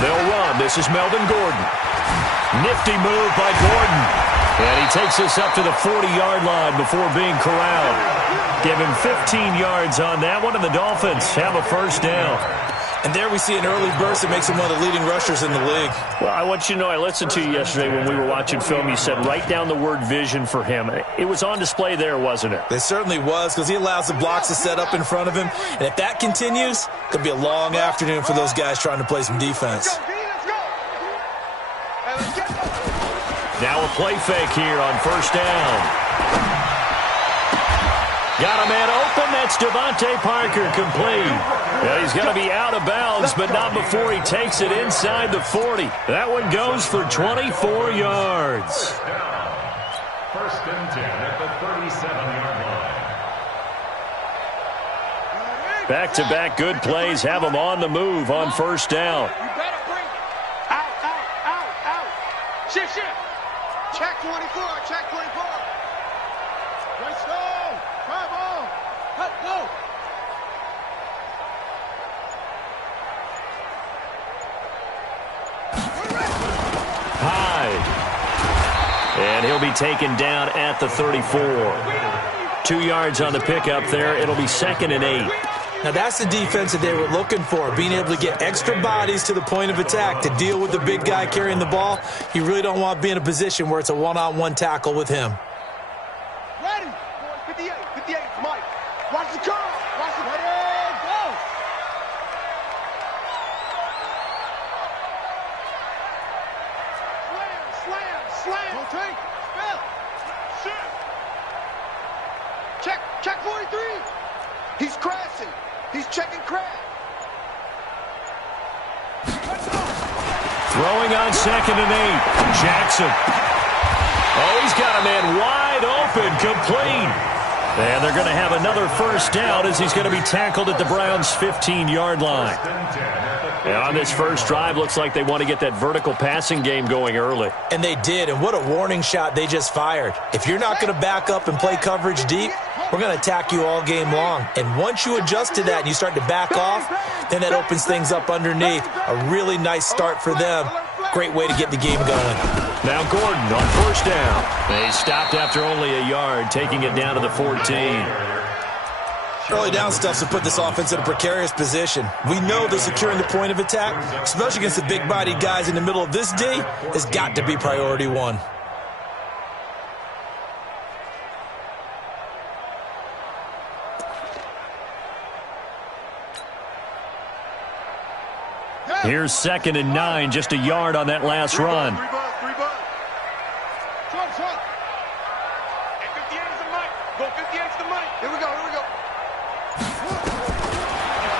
They'll run. This is Melvin Gordon. Nifty move by Gordon. And he takes us up to the 40-yard line before being corralled. Give him 15 yards on that one, and the Dolphins have a first down. And there we see an early burst that makes him one of the leading rushers in the league. Well, I want you to know, I listened to you yesterday when we were watching film. You said write down the word vision for him. It was on display there, wasn't it? It certainly was, because he allows the blocks to set up in front of him. And if that continues, it could be a long afternoon for those guys trying to play some defense. Now a play fake here on first down. Got a man open. That's Devontae Parker, complete. Yeah, he's going to be out of bounds, but not before he takes it inside the 40. That one goes for 24 yards. First and 10 at the 37-yard line. Back-to-back good plays have him on the move on first down. You better bring it. Out. Shift. Check 24. Let's go. Try ball. Let's go. Hyde. And he'll be taken down at the 34. 2 yards on the pickup there. It'll be 2nd and 8. Now that's the defense that they were looking for, being able to get extra bodies to the point of attack to deal with the big guy carrying the ball. You really don't want to be in a position where it's a one-on-one tackle with him. Ready. 58, Mike. Watch the curve. Ready, go. Slam. Don't take. Spell. Check 43. He's crashing. He's checking crash. Throwing on 2nd and 8. Jackson. Oh, he's got a man wide open, complete. And they're going to have another first down as he's going to be tackled at the Browns' 15-yard line. And on this first drive, looks like they want to get that vertical passing game going early. And they did, and what a warning shot they just fired. If you're not going to back up and play coverage deep, we're going to attack you all game long. And once you adjust to that and you start to back off, then that opens things up underneath. A really nice start for them. Great way to get the game going. Now Gordon on first down. They stopped after only a yard, taking it down to the 14. Early down stuff to put this offense in a precarious position. We know that securing the point of attack, especially against the big-bodied guys in the middle of this D, has got to be priority one. Here's 2nd and 9, just a yard on that last run. Trump. 58 is the mic. Go 58 is the mic. Here we go.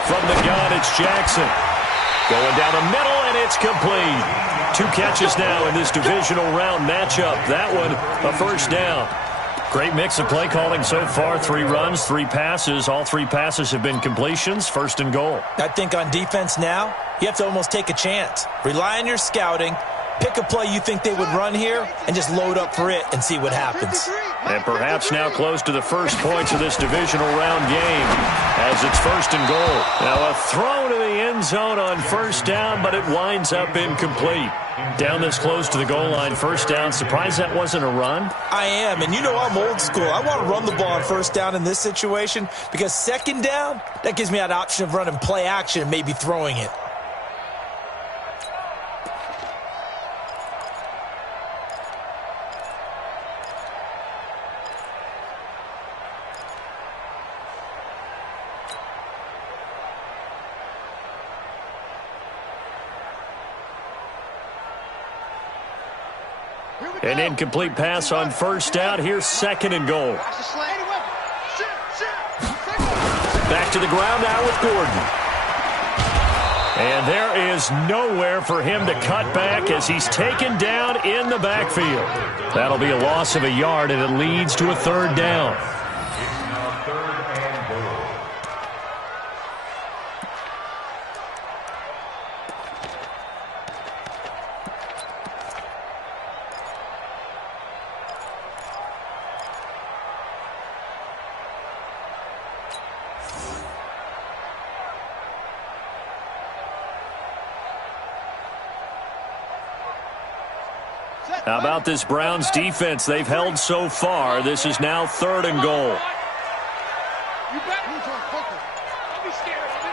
From the gun, it's Jackson. Going down the middle, and it's complete. 2 catches now in this divisional round matchup. That one, a first down. Great mix of play calling so far. 3 runs, 3 passes. All 3 passes have been completions. 1st and goal. I think on defense now, you have to almost take a chance. Rely on your scouting. Pick a play you think they would run here and just load up for it and see what happens. And perhaps now close to the first points of this divisional round game as it's 1st and goal. Now a throw to the end zone on first down, but it winds up incomplete. Down this close to the goal line, first down. Surprised that wasn't a run? I am, and you know I'm old school. I want to run the ball on first down in this situation because 2nd down, that gives me that option of running play action and maybe throwing it. An incomplete pass on first down. Here's 2nd and goal. Back to the ground now with Gordon. And there is nowhere for him to cut back as he's taken down in the backfield. That'll be a loss of a yard, and it leads to a 3rd down. How about this Browns defense? They've held so far. This is now 3rd and goal. You bet. Don't be scared of it.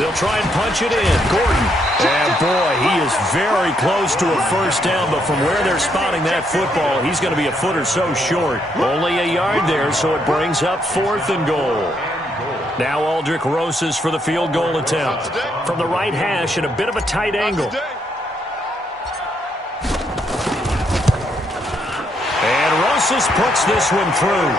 They'll try and punch it in. Gordon. And boy, he is very close to a first down, but from where they're spotting that football, he's going to be a foot or so short. Only a yard there, so it brings up 4th and goal. Now Aldrick Rosas for the field goal attempt. From the right hash at a bit of a tight angle. And Rosas puts this one through.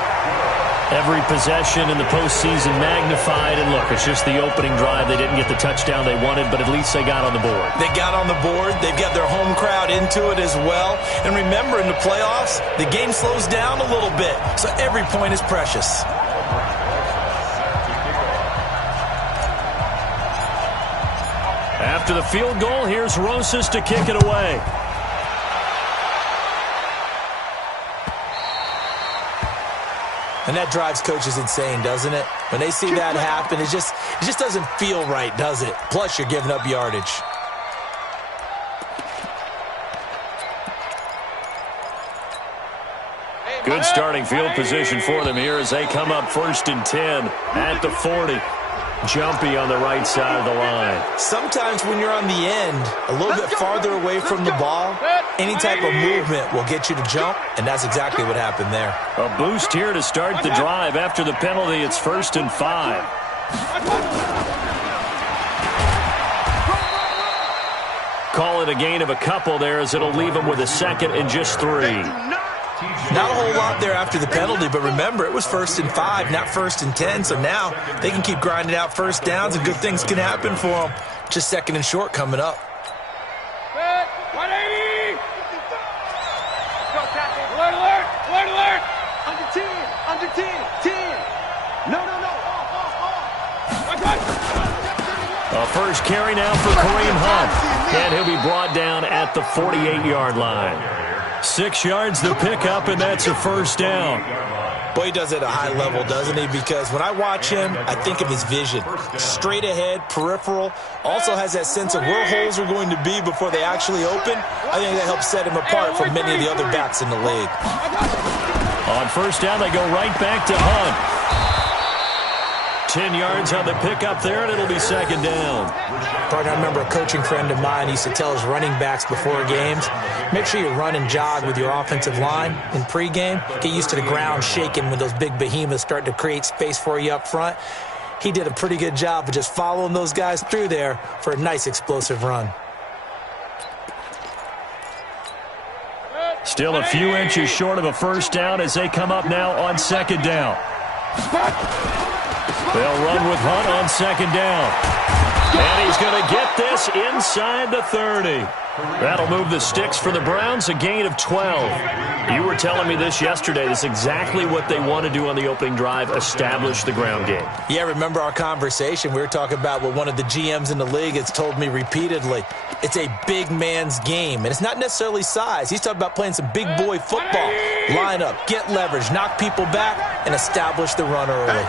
Every possession in the postseason magnified. And look, it's just the opening drive. They didn't get the touchdown they wanted, but at least they got on the board. They got on the board. They've got their home crowd into it as well. And remember, in the playoffs, the game slows down a little bit. So every point is precious. After the field goal, here's Rosas to kick it away. And that drives coaches insane, doesn't it? When they see that happen, it just doesn't feel right, does it? Plus, you're giving up yardage. Good starting field position for them here as they come up 1st and 10 at the 40. Jumpy on the right side of the line. Sometimes when you're on the end, a little bit farther away from the ball, any type of movement will get you to jump, and that's exactly what happened there. A boost here to start the drive. After the penalty, it's 1st and 5. Call it a gain of a couple there as it'll leave them with a 2nd and just 3. Not a whole lot there after the penalty, but remember, it was 1st and 5, not 1st and 10, so now they can keep grinding out first downs and good things can happen for them. Just 2nd and short coming up. 180! Go, tackle. Alert! Under 10! Under 10! 10! No! A first carry now for Kareem Hunt. And he'll be brought down at the 48-yard line. 6 yards the pickup, and that's a first down. Boy, he does it at a high level, doesn't he? Because when I watch him, I think of his vision. Straight ahead, peripheral. Also has that sense of where holes are going to be before they actually open. I think that helps set him apart from many of the other backs in the league. On first down, they go right back to Hunt. 10 yards on the pickup there, and it'll be 2nd down. Partner, I remember a coaching friend of mine used to tell his running backs before games, make sure you run and jog with your offensive line in pregame. Get used to the ground shaking when those big behemoths start to create space for you up front. He did a pretty good job of just following those guys through there for a nice explosive run. Still a few inches short of a first down as they come up now on 2nd down. They'll run with Hunt on 2nd down. And he's going to get this inside the 30. That'll move the sticks for the Browns, a gain of 12. You were telling me this yesterday. This is exactly what they want to do on the opening drive, establish the ground game. Yeah, remember our conversation. We were talking about what one of the GMs in the league has told me repeatedly. It's a big man's game, and it's not necessarily size. He's talking about playing some big boy football. Line up, get leverage, knock people back, and establish the run early.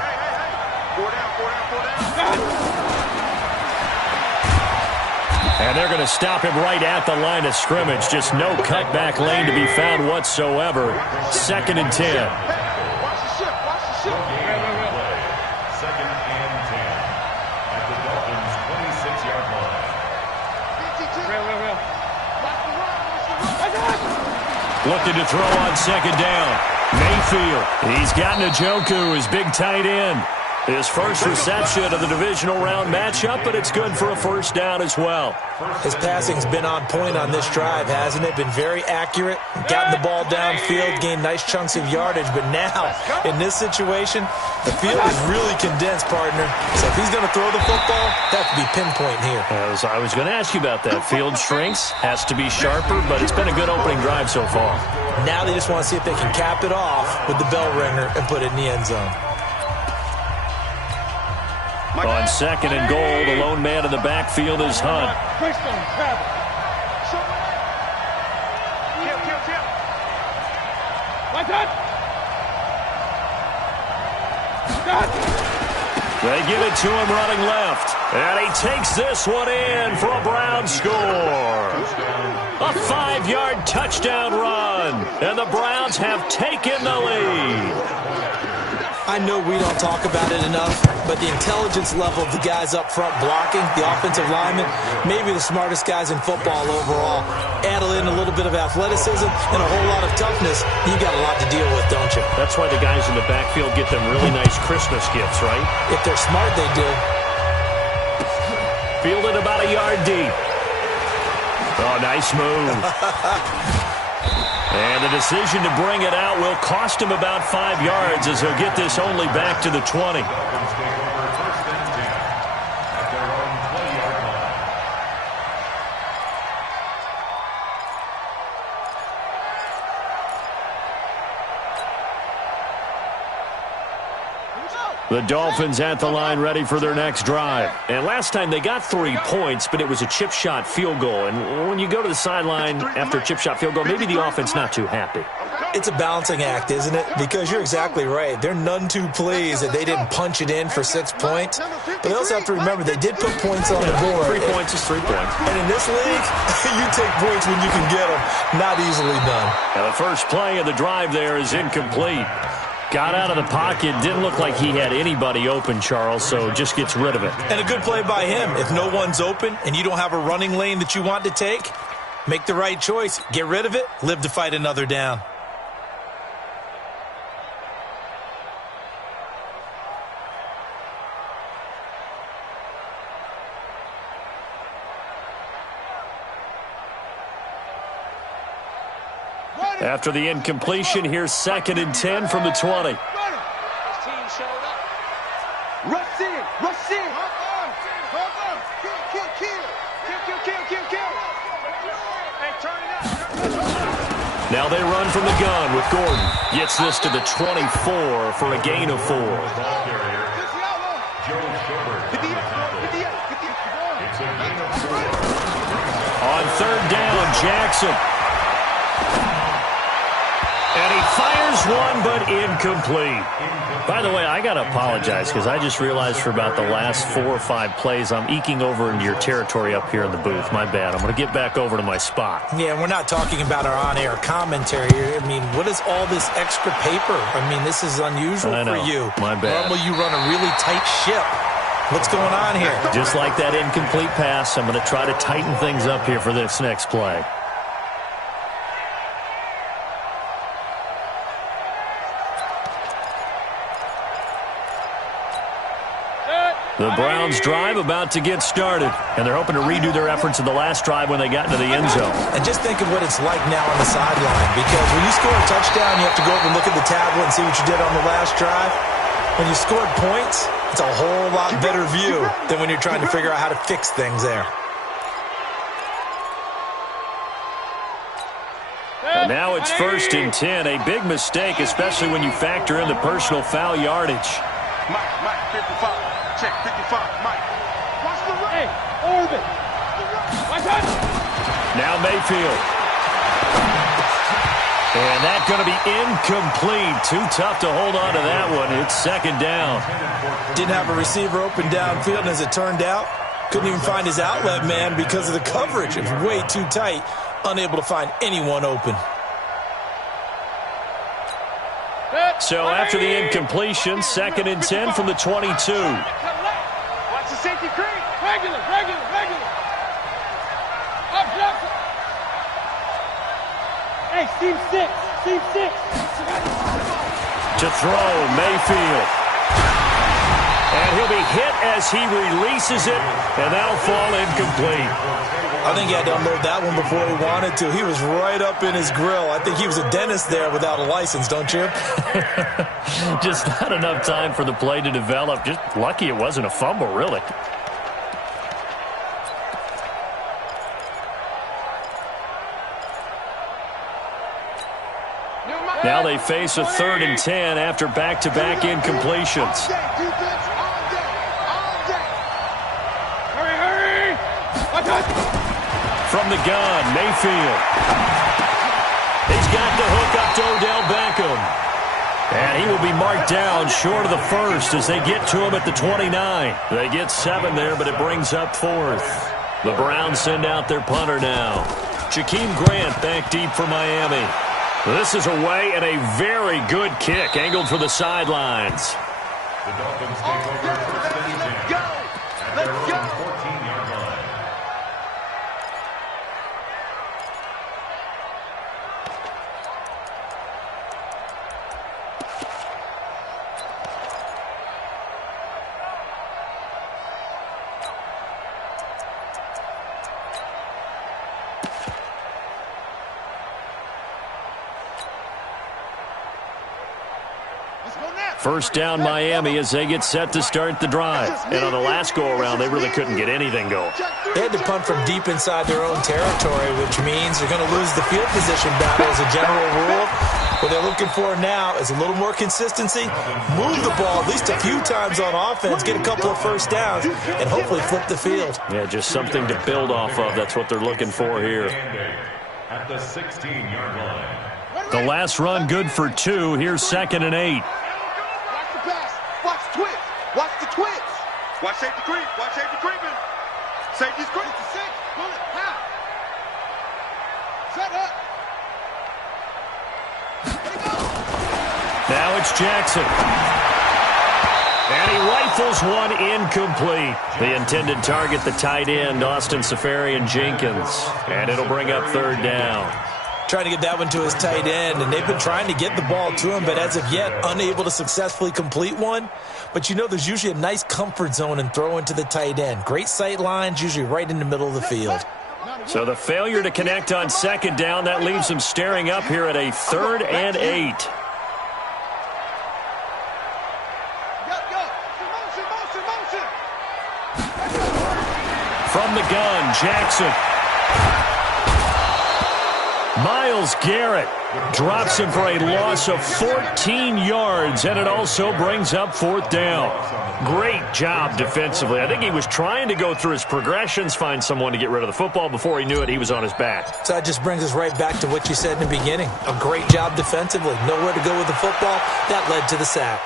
And they're going to stop him right at the line of scrimmage. Just no cutback lane to be found whatsoever. 2nd and 10. Watch the ship. 2nd and 10 at the Dolphins' 26-yard line. Looking to throw on 2nd down. Mayfield. He's got Njoku, his big tight end. His first reception of the divisional round matchup, but it's good for a first down as well. His passing's been on point on this drive, hasn't it? Been very accurate, gotten the ball downfield, gained nice chunks of yardage. But now, in this situation, the field is really condensed, partner. So if he's going to throw the football, that could be pinpoint here. I was going to ask you about that. Field shrinks, has to be sharper, but it's been a good opening drive so far. Now they just want to see if they can cap it off with the bell ringer and put it in the end zone. On 2nd and goal, the lone man in the backfield is Hunt. They give it to him running left. And he takes this one in for a Brown score. A 5-yard touchdown run. And the Browns have taken the lead. I know we don't talk about it enough, but the intelligence level of the guys up front blocking, the offensive linemen, maybe the smartest guys in football overall. Add in a little bit of athleticism and a whole lot of toughness, you got a lot to deal with, don't you? That's why the guys in the backfield get them really nice Christmas gifts, right? If they're smart, they do. Fielded about a yard deep. Oh, nice move. And the decision to bring it out will cost him about 5 yards as he'll get this only back to the 20. The Dolphins at the line ready for their next drive. And last time they got 3 points, but it was a chip shot field goal. And when you go to the sideline after a chip shot field goal, maybe the offense not too happy. It's a balancing act, isn't it? Because you're exactly right. They're none too pleased that they didn't punch it in for 6 points. But they also have to remember they did put points on the board. 3 points is 3 points. And in this league, you take points when you can get them. Not easily done. Now the first play of the drive there is incomplete. Got out of the pocket. Didn't look like he had anybody open, Charles, so just gets rid of it. And a good play by him. If no one's open and you don't have a running lane that you want to take, make the right choice. Get rid of it. Live to fight another down. After the incompletion, here's 2nd and 10 from the 20. His team showed up. Rush in, rush in. Kill. Hey, turn it up. Now they run from the gun with Gordon. Gets this to the 24 for a gain of 4. On 3rd down, Jackson. And he fires one, but incomplete. By the way, I got to apologize because I just realized for about the last 4 or 5 plays, I'm eking over into your territory up here in the booth. My bad. I'm going to get back over to my spot. Yeah, we're not talking about our on-air commentary here. I mean, what is all this extra paper? I mean, this is unusual for you. My bad. Normally you run a really tight ship. What's going on here? Just like that incomplete pass, I'm going to try to tighten things up here for this next play. The Browns drive about to get started, and they're hoping to redo their efforts in the last drive when they got into the end zone. And just think of what it's like now on the sideline, because when you score a touchdown, you have to go over and look at the tablet and see what you did on the last drive. When you scored points, it's a whole lot better view than when you're trying to figure out how to fix things there. And now it's 1st and 10, a big mistake, especially when you factor in the personal foul yardage. Mike, 55. Check 55, Mike. Watch the right. Hey, orbit. Watch out. Now Mayfield. And that's going to be incomplete. Too tough to hold on to that one. It's 2nd down. Didn't have a receiver open downfield, and as it turned out, couldn't even find his outlet man because of the coverage. It was way too tight, unable to find anyone open. So after the incompletion, 2nd and 10 from the 22. Watch the safety creep. Regular. Up, Jackson. Hey, seam 6. To throw, Mayfield. And he'll be hit as he releases it, and that'll fall incomplete. I think he had to unload that one before he wanted to. He was right up in his grill. I think he was a dentist there without a license, don't you? Just not enough time for the play to develop. Just lucky it wasn't a fumble, really. Now they face a 3rd and 10 after back-to-back incompletions. Hurry. From the gun, Mayfield. He's got the hook up to Odell Beckham. And he will be marked down short of the first as they get to him at the 29. They get 7 there, but it brings up 4th. The Browns send out their punter now. Jakeem Grant back deep for Miami. This is away and a very good kick angled for the sidelines. The Dolphins take over first and 10. Go! Let's go! 14-yard line. First down Miami as they get set to start the drive. And on the last go-around, they really couldn't get anything going. They had to punt from deep inside their own territory, which means they're going to lose the field position battle as a general rule. What they're looking for now is a little more consistency, move the ball at least a few times on offense, get a couple of first downs, and hopefully flip the field. Yeah, just something to build off of. That's what they're looking for here. At the 16-yard line. The last run good for 2. Here's 2nd and 8. Watch the pass. Watch the twitch. Watch the twitch. Watch safety creep. Watch safety creeping. Safety's creep. 6. Pull it. Half. Set up. Now it's Jackson. And he rifles one incomplete. The intended target, the tight end, Austin Seferian-Jenkins. And it'll bring up 3rd down. Trying to get that one to his tight end, and they've been trying to get the ball to him, but as of yet, unable to successfully complete one. But you know there's usually a nice comfort zone in throwing to the tight end. Great sight lines, usually right in the middle of the field. So the failure to connect on 2nd down, that leaves him staring up here at a 3rd and 8. From the gun, Jackson. Miles Garrett drops him for a loss of 14 yards, and it also brings up 4th down. Great job defensively. I think he was trying to go through his progressions, find someone to get rid of the football. Before he knew it, he was on his back. So that just brings us right back to what you said in the beginning. A great job defensively. Nowhere to go with the football. That led to the sack.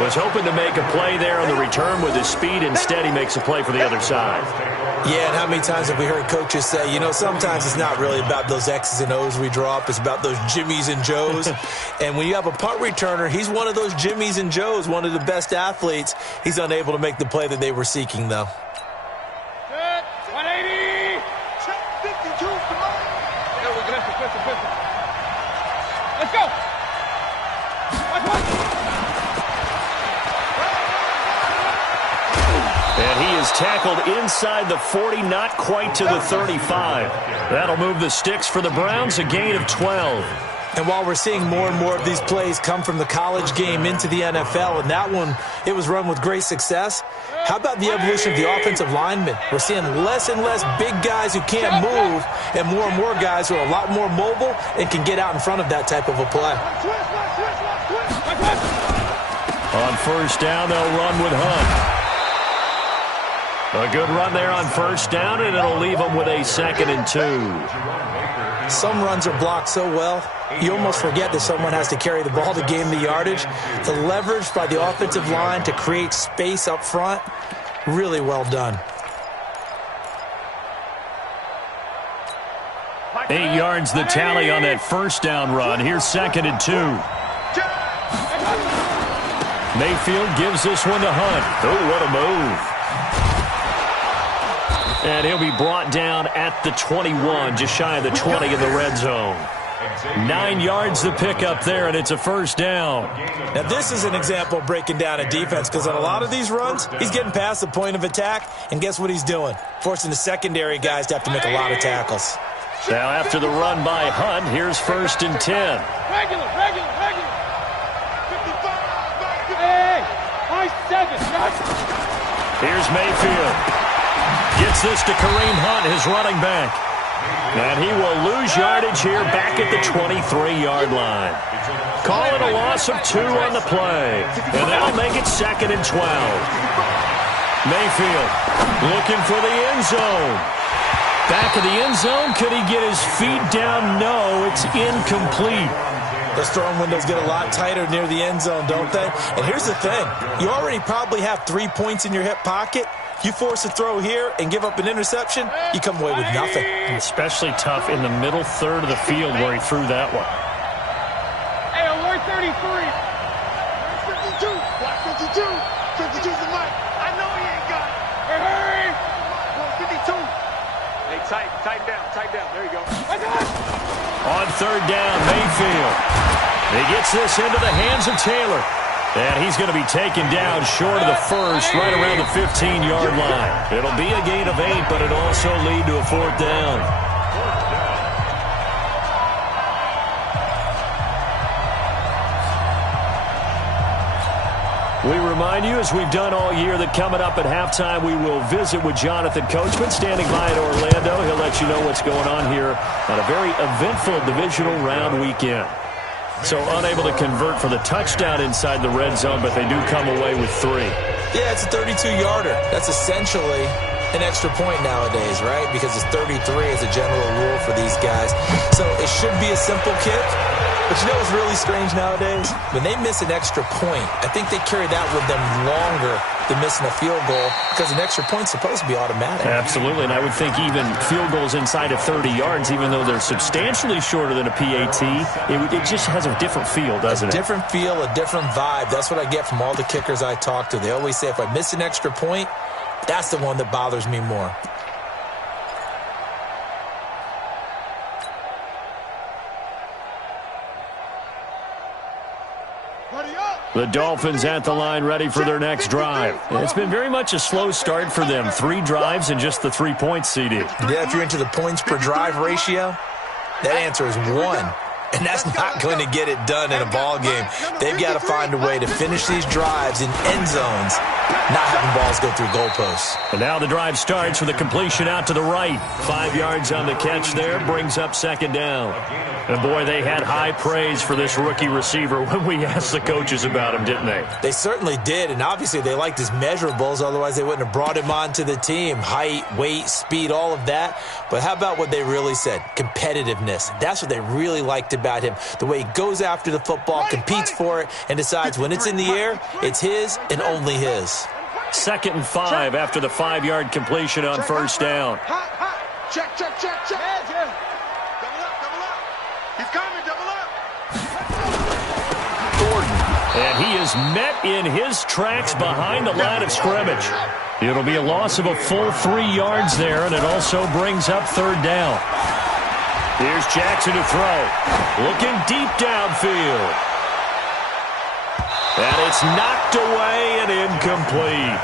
Was hoping to make a play there on the return with his speed. Instead, he makes a play for the other side. Yeah, and how many times have we heard coaches say, you know, sometimes it's not really about those X's and O's we drop. It's about those Jimmies and Joes. And when you have a punt returner, he's one of those Jimmies and Joes, one of the best athletes. He's unable to make the play that they were seeking, though. 180. Check 52. Come on. Let's go. And he is tackled inside the 40, not quite to the 35. That'll move the sticks for the Browns, a gain of 12. And while we're seeing more and more of these plays come from the college game into the NFL, and that one, it was run with great success, how about the evolution of the offensive linemen? We're seeing less and less big guys who can't move and more guys who are a lot more mobile and can get out in front of that type of a play. On 1st down, they'll run with Hunt. A good run there on 1st down, and it'll leave them with a 2nd and 2. Some runs are blocked so well, you almost forget that someone has to carry the ball to gain the yardage. The leverage by the offensive line to create space up front, really well done. 8 yards the tally on that 1st down run. Here's 2nd and 2. Mayfield gives this one to Hunt. Oh, what a move. And he'll be brought down at the 21, just shy of the 20 in the red zone. 9 yards the pickup there, and it's a 1st down. Now, this is an example of breaking down a defense, because on a lot of these runs, he's getting past the point of attack, and guess what he's doing? Forcing the secondary guys to have to make a lot of tackles. Now, after the run by Hunt, here's 1st and 10. Regular. 55. Hey, high 7. Here's Mayfield. Gets this to Kareem Hunt, his running back. And he will lose yardage here back at the 23-yard line. Call it a loss of 2 on the play. And that'll make it 2nd and 12. Mayfield looking for the end zone. Back of the end zone. Could he get his feet down? No, it's incomplete. Those throwing windows get a lot tighter near the end zone, don't they? And here's the thing. You already probably have 3 points in your hip pocket. You force a throw here and give up an interception, you come away with nothing. Especially tough in the middle third of the field where he threw that one. Hey, alert 33. 52. Block 52. 52's the mic. I know he ain't got it. Hey, hurry. 52. Hey, tighten down. There you go. On third down, Mayfield. He gets this into the hands of Taylor. And he's going to be taken down short of the first, right around the 15-yard line. It'll be a gain of 8, but it'll also lead to a fourth down. We remind you, as we've done all year, that coming up at halftime, we will visit with Jonathan Coachman, standing by in Orlando. He'll let you know what's going on here on a very eventful divisional round weekend. So unable to convert for the touchdown inside the red zone, but they do come away with 3. Yeah, it's a 32-yarder. That's essentially an extra point nowadays, right? Because it's 33 as a general rule for these guys. So it should be a simple kick. But you know what's really strange nowadays? When they miss an extra point, I think they carry that with them longer than missing a field goal because an extra point's supposed to be automatic. Absolutely, and I would think even field goals inside of 30 yards, even though they're substantially shorter than a PAT, it just has a different feel, doesn't it? A different feel, a different vibe. That's what I get from all the kickers I talk to. They always say if I miss an extra point, that's the one that bothers me more. The Dolphins at the line, ready for their next drive. It's been very much a slow start for them. 3 drives and just the 3 points, CD. Yeah, if you're into the points per drive ratio, that answer is 1. And that's not going to get it done in a ball game. They've got to find a way to finish these drives in end zones, not having balls go through goalposts. And now the drive starts with a completion out to the right. 5 yards on the catch there, brings up second down. And boy, they had high praise for this rookie receiver when we asked the coaches about him, didn't they? They certainly did, and obviously they liked his measurables, otherwise they wouldn't have brought him onto the team. Height, weight, speed, all of that. But how about what they really said? Competitiveness. That's what they really liked about him. The way he goes after the football, competes for it, and decides when it's in the air, it's his and only his. 2nd and 5 after the 5-yard completion on first down. Check. Double up. He's coming, double up. Gordon. And he is met in his tracks behind the line of scrimmage. It'll be a loss of a full 3 yards there, and it also brings up third down. Here's Jackson to throw. Looking deep downfield. And it's knocked away and incomplete.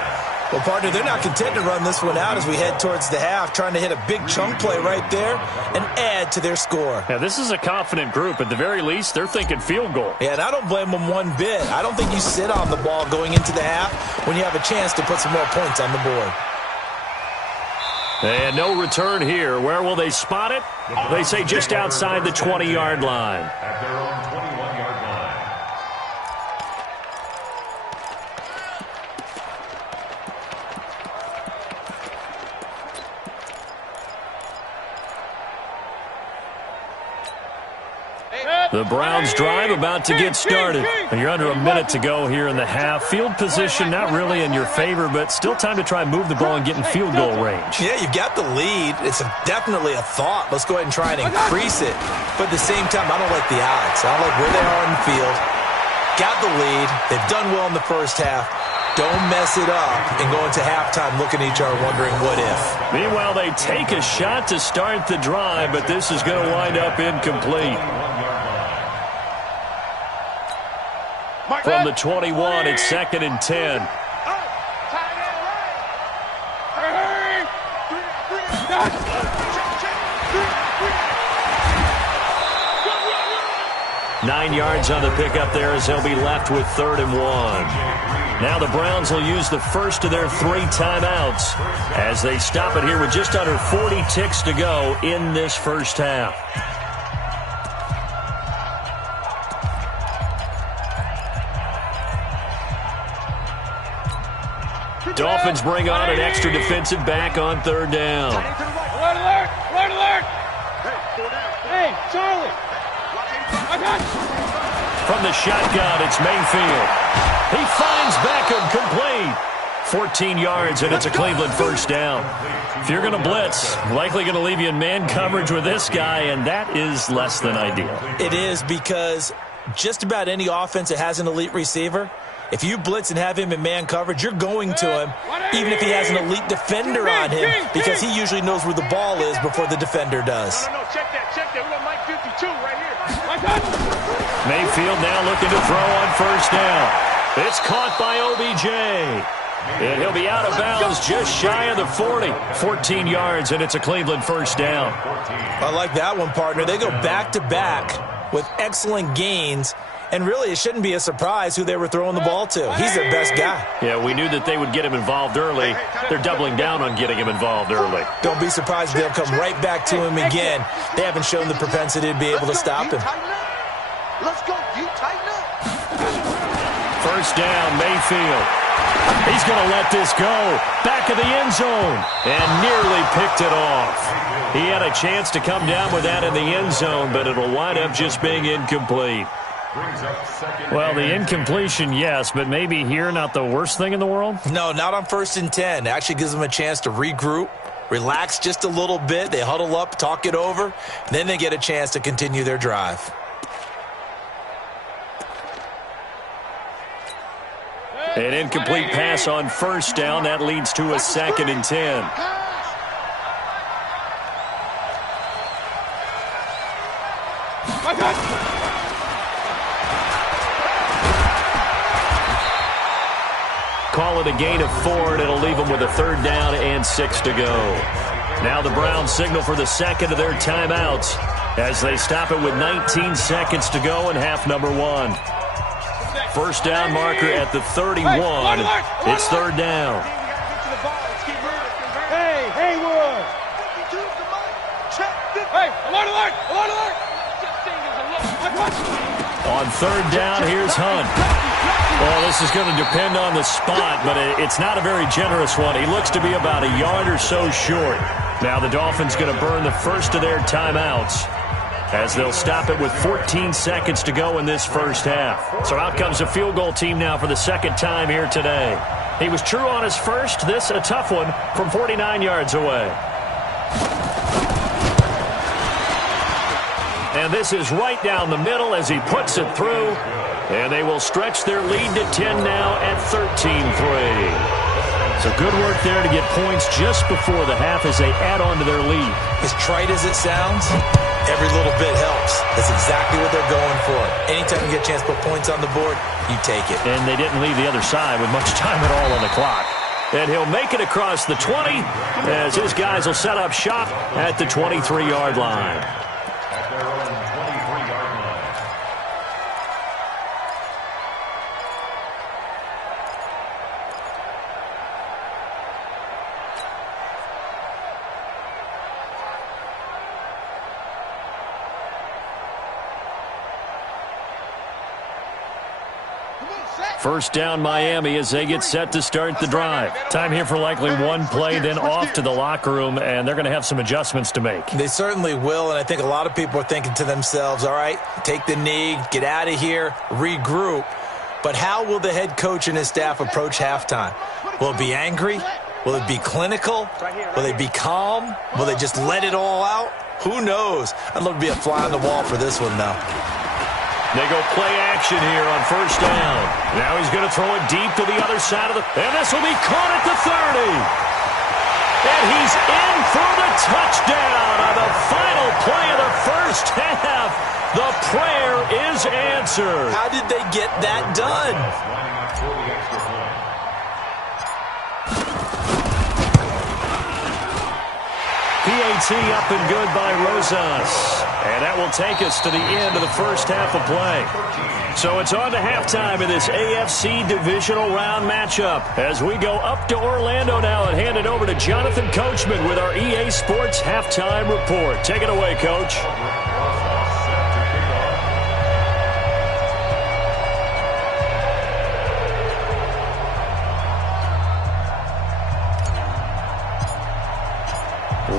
Well, partner, they're not content to run this one out as we head towards the half, trying to hit a big chunk play right there and add to their score. Yeah, this is a confident group. At the very least, they're thinking field goal. Yeah, and I don't blame them one bit. I don't think you sit on the ball going into the half when you have a chance to put some more points on the board. And no return here. Where will they spot it? They say just outside the 20-yard line. At their own 21-yard line. The Browns drive about to get started. And you're under a minute to go here in the half. Field position not really in your favor, but still time to try and move the ball and get in field goal range. Yeah, you've got the lead. It's definitely a thought. Let's go ahead and try and increase it. But at the same time, I don't like the odds. I don't like where they are in the field. Got the lead. They've done well in the first half. Don't mess it up and go into halftime looking at each other wondering what if. Meanwhile, they take a shot to start the drive, but this is going to wind up incomplete. From the 21, it's 2nd and 10. Nine yards on the pickup there as they'll be left with 3rd and 1. Now the Browns will use the first of their 3 timeouts as they stop it here with just under 40 ticks to go in this first half. Dolphins bring on an extra defensive back on 3rd down. the shotgun. It's Mayfield. He finds Beckham, complete. 14 yards, and it's a Cleveland first down. If you're going to blitz, likely going to leave you in man coverage with this guy, and that is less than ideal. It is, because just about any offense that has an elite receiver, if you blitz and have him in man coverage, you're going to him, even if he has an elite defender on him, because he usually knows where the ball is before the defender does. No, check that. We got Mike 52 right here. Mayfield now looking to throw on first down. It's caught by OBJ. And he'll be out of bounds just shy of the 40. 14 yards, and it's a Cleveland first down. I like that one, partner. They go back-to-back with excellent gains. And really, it shouldn't be a surprise who they were throwing the ball to. He's their best guy. Yeah, we knew that they would get him involved early. They're doubling down on getting him involved early. Don't be surprised if they'll come right back to him again. They haven't shown the propensity to be able to stop him. Let's go. You tighten up. First down, Mayfield. He's going to let this go. Back of the end zone. And nearly picked it off. He had a chance to come down with that in the end zone, but it'll wind up just being incomplete. Well, the incompletion, yes, but maybe here not the worst thing in the world? No, not on 1st and 10. It actually gives them a chance to regroup, relax just a little bit. They huddle up, talk it over, then they get a chance to continue their drive. An incomplete pass on first down. That leads to a 2nd and 10. Call it a gain of 4, and it'll leave them with a 3rd down and 6 to go. Now the Browns signal for the second of their timeouts as they stop it with 19 seconds to go in half number 1. First down marker at the 31. It's 3rd down. Hey, Haywood. Hey, alert. On 3rd down, here's Hunt. Well, this is going to depend on the spot, but it's not a very generous one. He looks to be about a yard or so short. Now the Dolphins going to burn the first of their timeouts as they'll stop it with 14 seconds to go in this first half. So out comes a field goal team now for the second time here today. He was true on his first. This a tough one from 49 yards away. And this is right down the middle as he puts it through. And they will stretch their lead to 10 now at 13-3. So good work there to get points just before the half as they add on to their lead. As trite as it sounds, every little bit helps. That's exactly what they're going for. Anytime you get a chance to put points on the board, you take it. And they didn't leave the other side with much time at all on the clock. And he'll make it across the 20 as his guys will set up shop at the 23-yard line. First down Miami as they get set to start the drive. Time here for likely one play, then off to the locker room, and they're going to have some adjustments to make. They certainly will, and I think a lot of people are thinking to themselves, all right, take the knee, get out of here, regroup. But how will the head coach and his staff approach halftime? Will it be angry? Will it be clinical? Will they be calm? Will they just let it all out? Who knows? I'd love to be a fly on the wall for this one, though. They go play action here on first down. Now he's going to throw it deep to the other side of the... And this will be caught at the 30. And he's in for the touchdown on the final play of the first half. The prayer is answered. How did they get that done? PAT up and good by Rosas. And that will take us to the end of the first half of play. So it's on to halftime in this AFC divisional round matchup as we go up to Orlando now and hand it over to Jonathan Coachman with our EA Sports halftime report. Take it away, Coach.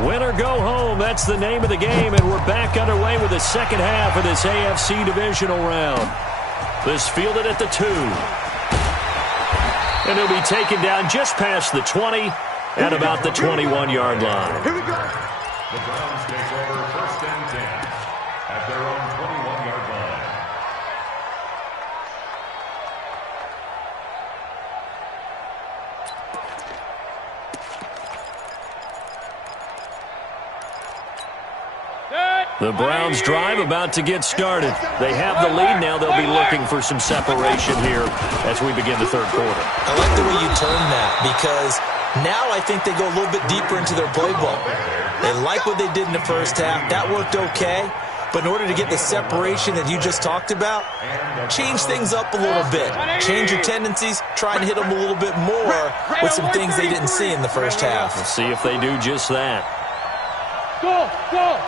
Win or go home, that's the name of the game, and we're back underway with the second half of this AFC divisional round. This fielded at the 2. And he'll be taken down just past the 20 at about the 21-yard line. Here we go. The Browns take over 1st and 10 at their own 21-yard line. The Browns drive about to get started. They have the lead now. They'll be looking for some separation here as we begin the 3rd quarter. I like the way you turn that because now I think they go a little bit deeper into their playbook. They like what they did in the first half. That worked okay. But in order to get the separation that you just talked about, change things up a little bit. Change your tendencies. Try and hit them a little bit more with some things they didn't see in the first half. We'll see if they do just that. Go, go.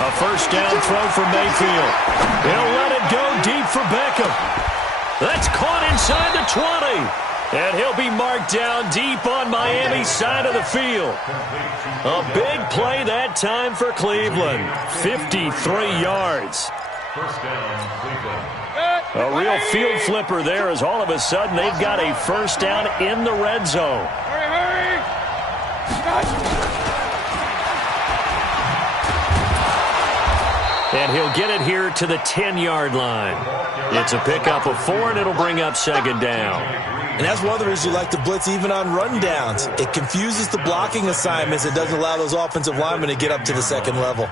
A 1st down throw for Mayfield. He'll let it go deep for Beckham. That's caught inside the 20. And he'll be marked down deep on Miami's side of the field. A big play that time for Cleveland. 53 yards. 1st down, Cleveland. A real field flipper there as all of a sudden they've got a 1st down in the red zone. Hurry. And he'll get it here to the 10-yard line. It's a pickup of 4, and it'll bring up 2nd down. And that's one of the reasons you like to blitz even on rundowns. It confuses the blocking assignments. It doesn't allow those offensive linemen to get up to the 2nd level.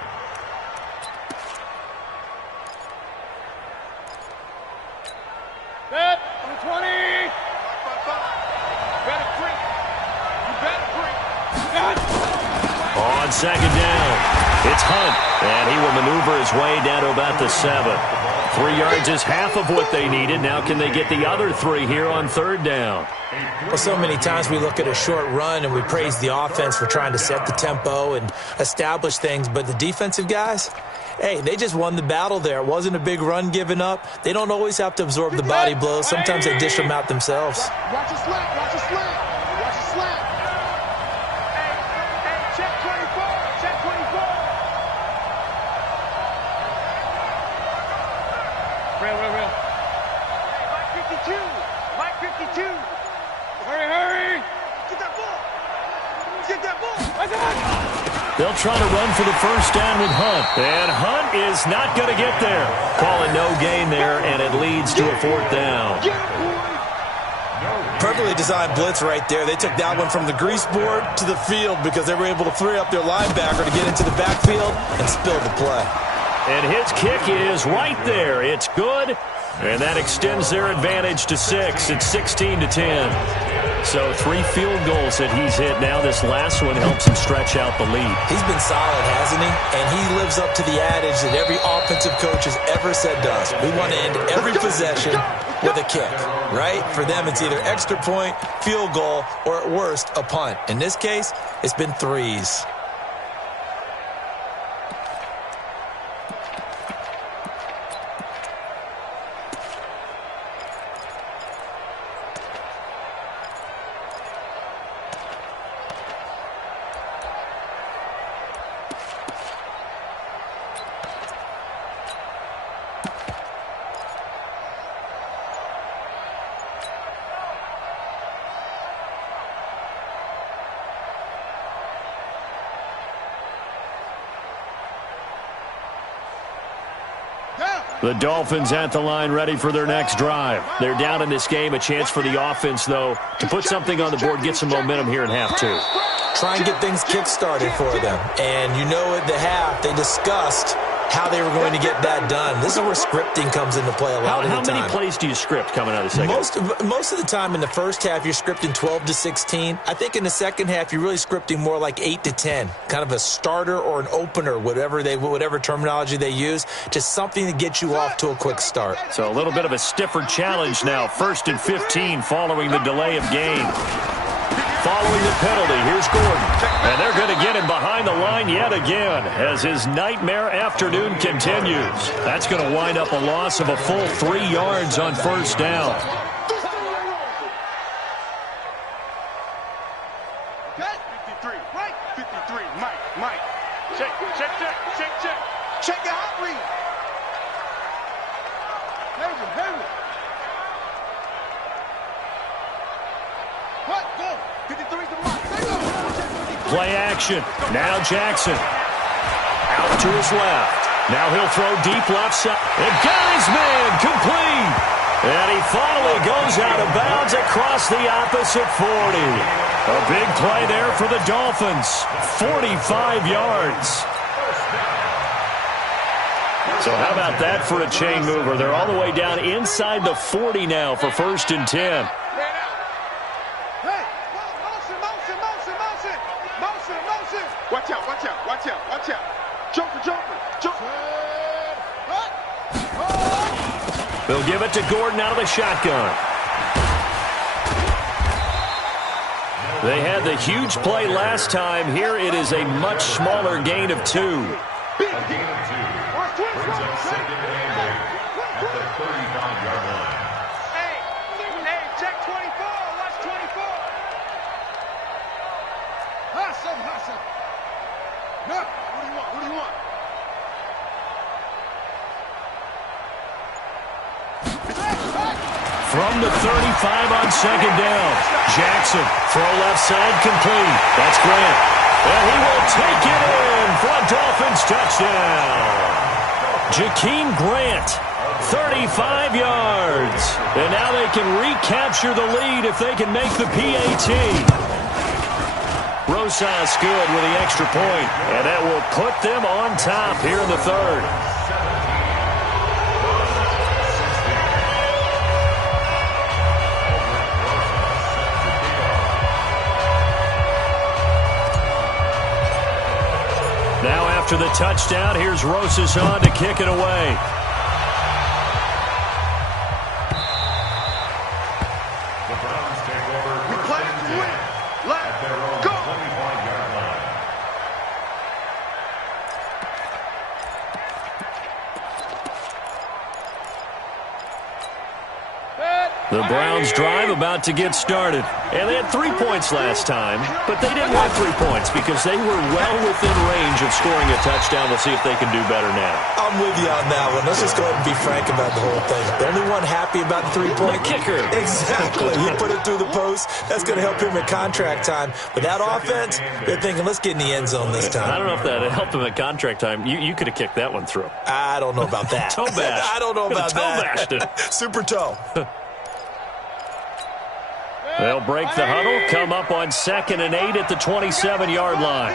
Set. On the 20. On 2nd down, it's Hunt, and he will maneuver his way down to about the 7. 3 yards is half of what they needed. Now can they get the other 3 here on 3rd down? Well, so many times we look at a short run and we praise the offense for trying to set the tempo and establish things, but the defensive guys, hey, they just won the battle there. It wasn't a big run given up. They don't always have to absorb the body blows. Sometimes they dish them out themselves. Watch your slant. Watch your slant. Watch your slant. Hey, check 24. Check 24. Real. Mike 52. Mike 52. Hurry. Get that ball. They'll try to run for the 1st down with Hunt. And Hunt is not going to get there. Calling no gain there, and it leads to a 4th down. Perfectly designed blitz right there. They took that one from the grease board to the field because they were able to free up their linebacker to get into the backfield and spill the play. And his kick is right there. It's good. And that extends their advantage to 6. It's 16-10. So 3 field goals that he's hit now. This last one helps him stretch out the lead. He's been solid, hasn't he? And he lives up to the adage that every offensive coach has ever said to us. We want to end every possession with a kick, right? For them, it's either extra point, field goal, or at worst, a punt. In this case, it's been 3s. The Dolphins at the line ready for their next drive. They're down in this game. A chance for the offense, though, to put something on the board, get some momentum here in half 2. Try and get things kick-started for them. And you know at the half, they discussed how they were going to get that done. This is where scripting comes into play a lot of the time. How many plays do you script coming out of the second? Most of the time in the first half, you're scripting 12 to 16. I think in the second half, you're really scripting more like 8 to 10. Kind of a starter or an opener, whatever terminology they use. Just something to get you off to a quick start. So a little bit of a stiffer challenge now. 1st and 15 following the delay of game. Following the penalty, here's Gordon. And they're going to get him behind the line yet again as his nightmare afternoon continues. That's going to wind up a loss of a full 3 yards on 1st down. Okay? 53, right? 53, Mike. Play action. Now Jackson. Out to his left. Now he'll throw deep left side. And got his man complete. And he finally goes out of bounds across the opposite 40. A big play there for the Dolphins. 45 yards. So how about that for a chain mover? They're all the way down inside the 40 now for 1st and 10. Watch out, watch out, watch out, watch out. Jumper, jumper, jumper. They'll give it to Gordon out of the shotgun. They had the huge play last time. Here it is a much smaller gain of 2. A gain of 2. Brings up 2nd and 8 at the 35-yard line. Hey, check 24. Watch 24. Hustle. No, what do you want? From the 35 on 2nd down. Jackson, throw left side complete. That's Grant. And he will take it in for a Dolphins touchdown. Jakeem Grant, 35 yards. And now they can recapture the lead if they can make the PAT. Rosas good with the extra point. And that will put them on top here in the 3rd. Now after the touchdown, here's Rosas on to kick it away. The Browns take over 1st and 10 at their own 25-yard line. The Browns drive about to get started. And they had 3 points last time, but they didn't want 3 points because they were well within range of scoring a touchdown. We'll see if they can do better now. I'm with you on that one. Let's just go ahead and be frank about the whole thing. The only one happy about the 3-point kicker. Exactly. He put it through the post. That's going to help him at contract time. But that offense, they're thinking, let's get in the end zone this time. I don't know if that helped him at contract time. You could have kicked that one through. I don't know about that. Toe bash. I don't know about that. Toe bashed it. Super toe. They'll break the huddle, come up on 2nd and 8 at the 27-yard line.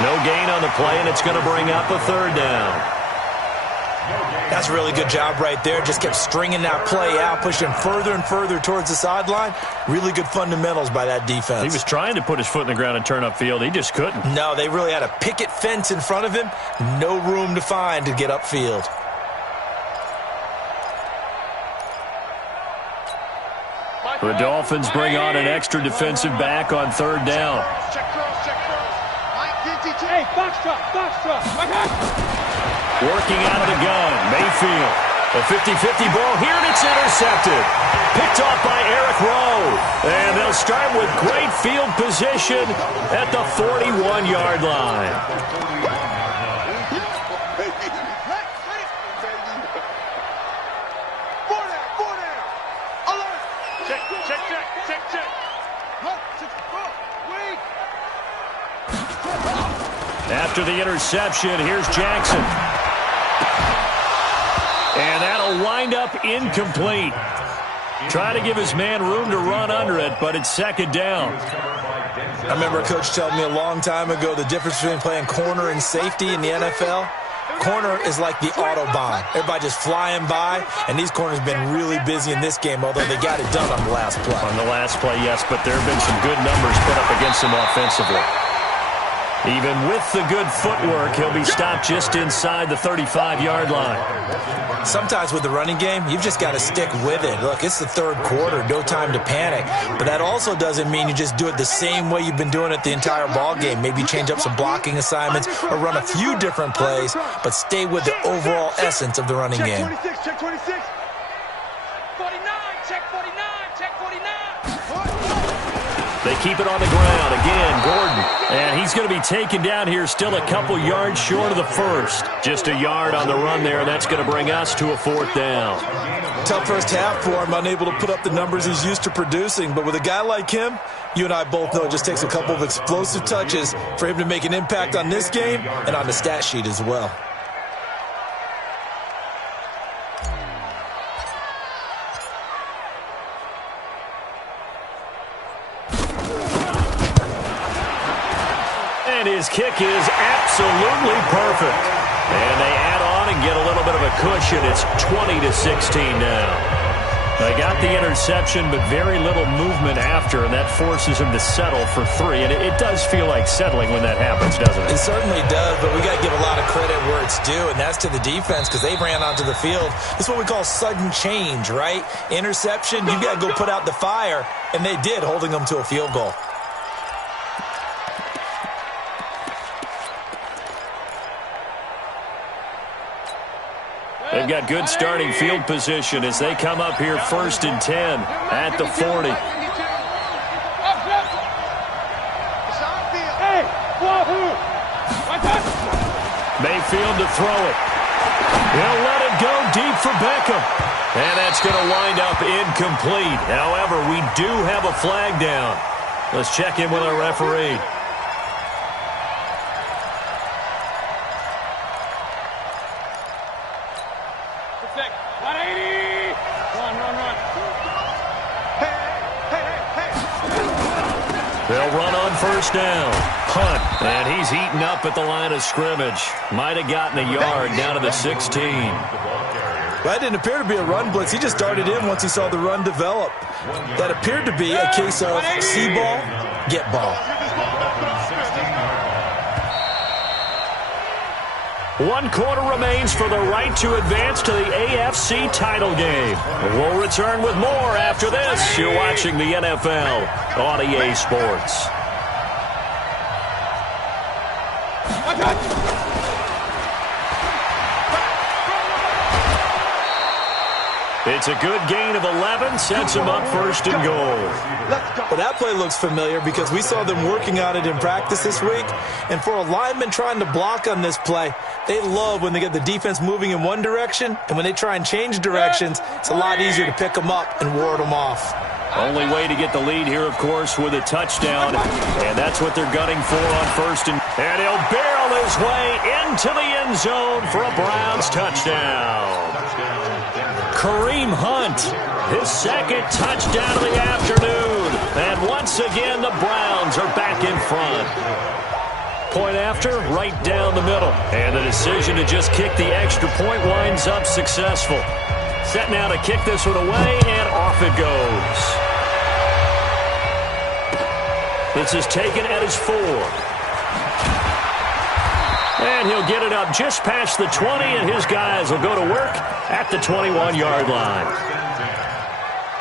No gain on the play, and it's going to bring up a 3rd down. That's a really good job right there. Just kept stringing that play out, pushing further and further towards the sideline. Really good fundamentals by that defense. He was trying to put his foot in the ground and turn upfield. He just couldn't. No, they really had a picket fence in front of him. No room to find to get upfield. The Dolphins bring on an extra defensive back on 3rd down. Hey, box drop. Working out of the gun, Mayfield. A 50-50 ball here, and it's intercepted. Picked off by Eric Rowe. And they'll start with great field position at the 41-yard line. After the interception, here's Jackson. And that'll wind up incomplete. Try to give his man room to run under it, but it's 2nd down. I remember a coach telling me a long time ago the difference between playing corner and safety in the NFL. Corner is like the Autobahn. Everybody just flying by, and these corners have been really busy in this game, although they got it done on the last play. On the last play, yes, but there have been some good numbers put up against him offensively. Even with the good footwork, he'll be stopped just inside the 35-yard line. Sometimes with the running game, you've just got to stick with it. Look, it's the 3rd quarter, no time to panic. But that also doesn't mean you just do it the same way you've been doing it the entire ball game. Maybe change up some blocking assignments or run a few different plays, but stay with the overall essence of the running game. Check 26. 49, check 49, check 49. They keep it on the ground. Again, Gordon. And he's going to be taken down here, still a couple yards short of the first. Just a yard on the run there, and that's going to bring us to a 4th down. Tough first half for him, unable to put up the numbers he's used to producing. But with a guy like him, you and I both know it just takes a couple of explosive touches for him to make an impact on this game and on the stat sheet as well. And his kick is absolutely perfect. And they add on and get a little bit of a cushion. It's 20-16 now. They got the interception, but very little movement after, and that forces him to settle for 3. And it does feel like settling when that happens, doesn't it? It certainly does, but we got to give a lot of credit where it's due, and that's to the defense because they ran onto the field. It's what we call sudden change, right? Interception, you got to go put out the fire, and they did, holding them to a field goal. They've got good starting field position as they come up here 1st and 10 at the 40. Mayfield to throw it. He'll let it go deep for Beckham. And that's going to wind up incomplete. However, we do have a flag down. Let's check in with our referee. They'll run on 1st down. Punt. And he's eaten up at the line of scrimmage. Might have gotten a yard down to the 16. That didn't appear to be a run blitz. He just darted in once he saw the run develop. That appeared to be a case of see ball, get ball. 1 quarter remains for the right to advance to the AFC title game. We'll return with more after this. You're watching the NFL on EA Sports. It's a good gain of 11, sets him up 1st and goal. Well, that play looks familiar because we saw them working on it in practice this week. And for a lineman trying to block on this play, they love when they get the defense moving in one direction. And when they try and change directions, it's a lot easier to pick them up and ward them off. Only way to get the lead here, of course, with a touchdown. And that's what they're gunning for on 1st and... And he'll barrel his way into the end zone for a Browns touchdown. Kareem Hunt, his 2nd touchdown of the afternoon. And once again, the Browns are back in front. Point after, right down the middle. And the decision to just kick the extra point winds up successful. Set now to kick this one away, and off it goes. This is taken at his 4. And he'll get it up just past the 20, and his guys will go to work at the 21-yard line.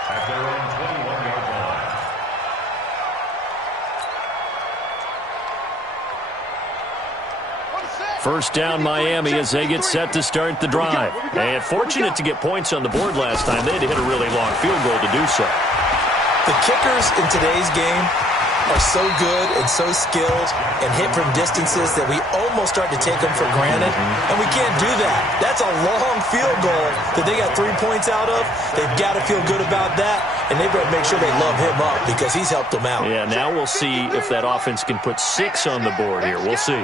At their own 21-yard line. First down Miami as they get set to start the drive. And fortunate to get points on the board last time. They had to hit a really long field goal to do so. The kickers in today's game are so good and so skilled and hit from distances that we almost start to take them for granted, and we can't do that. That's a long field goal that they got 3 points out of. They've got to feel good about that, and they've got to make sure they love him up because he's helped them out. Yeah, now we'll see if that offense can put 6 on the board here. We'll see.